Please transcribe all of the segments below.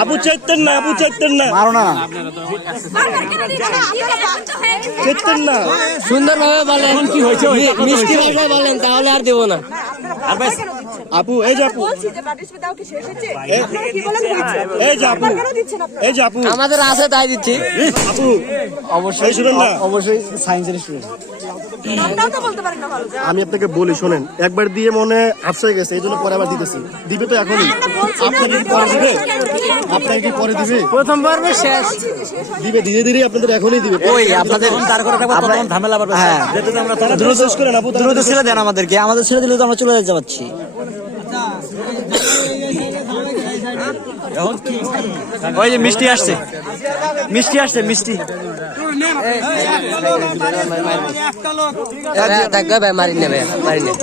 আবু চাইতেন না, আবু চাইতেন না, মারো না, চাইতেন না। সুন্দরভাবে বলেন, কি হয়েছে মিষ্টি ভাষায় বলেন, তাহলে আর দেবো না। আপু এই যে আপু, এই যে আপু, এই যে আপু, আমাদের আছে তাই দিচ্ছি। আপু অবশ্যই শুনেন না, অবশ্যই সায়েন্সের স্টুডেন্ট। আমি আপনাকে বলি শোনেন, একবার দিয়ে মনে আফসা হয়ে গেছে, এই জন্য পরে আবার দিতেছি। দিবে তো এখনই, আপনাকে কি পরে দিবে? আপনাকে কি পরে দিবে? প্রথম পর্ব শেষ দিবে, ধীরে ধীরে আপনাদের এখনই দিবে। ওই আপনাদের তার করে থাকবো, তখন ঝামেলা বাড়বে। হ্যাঁ, আমরা দ্রুত শেষ করেন আপু, দ্রুত ছেড়ে দেন আমাদেরকে, আমাদের ছেড়ে দিলে তো আমরা চলে যেতে পারছি। ওই যে মিষ্টি আসছে, মিষ্টি আসছে, মিষ্টি। থাকবে ভাই, মারি নেবে, মারি নেবে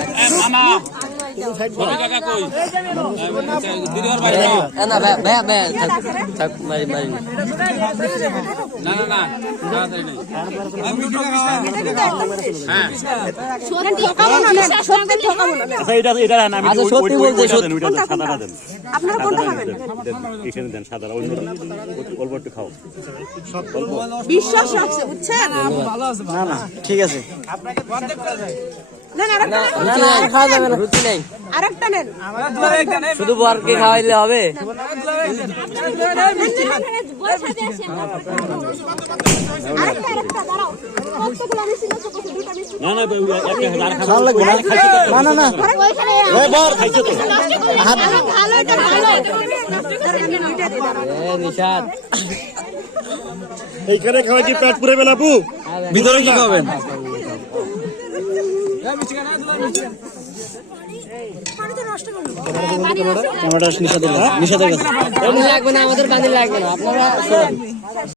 না ভাই, ভাই থাক, মারি মারি সত্যি বলছে, বিশ্বাস রাখছে, বুঝছেন? না না ঠিক আছে। খাওয়া যাবে না, রুচি নেই, আরেকটা নেন। শুধু বরকে খাওয়াইলে হবে। না না না, নিশাদ এইখানে খাওয়া কি পেট পুরাবেন আপু? ভিতরে কি খাবেন? ক্যামেরাটা নিষেধ, নিষেধ লাগবে না, আমাদের পানি লাগবে না, আপনারা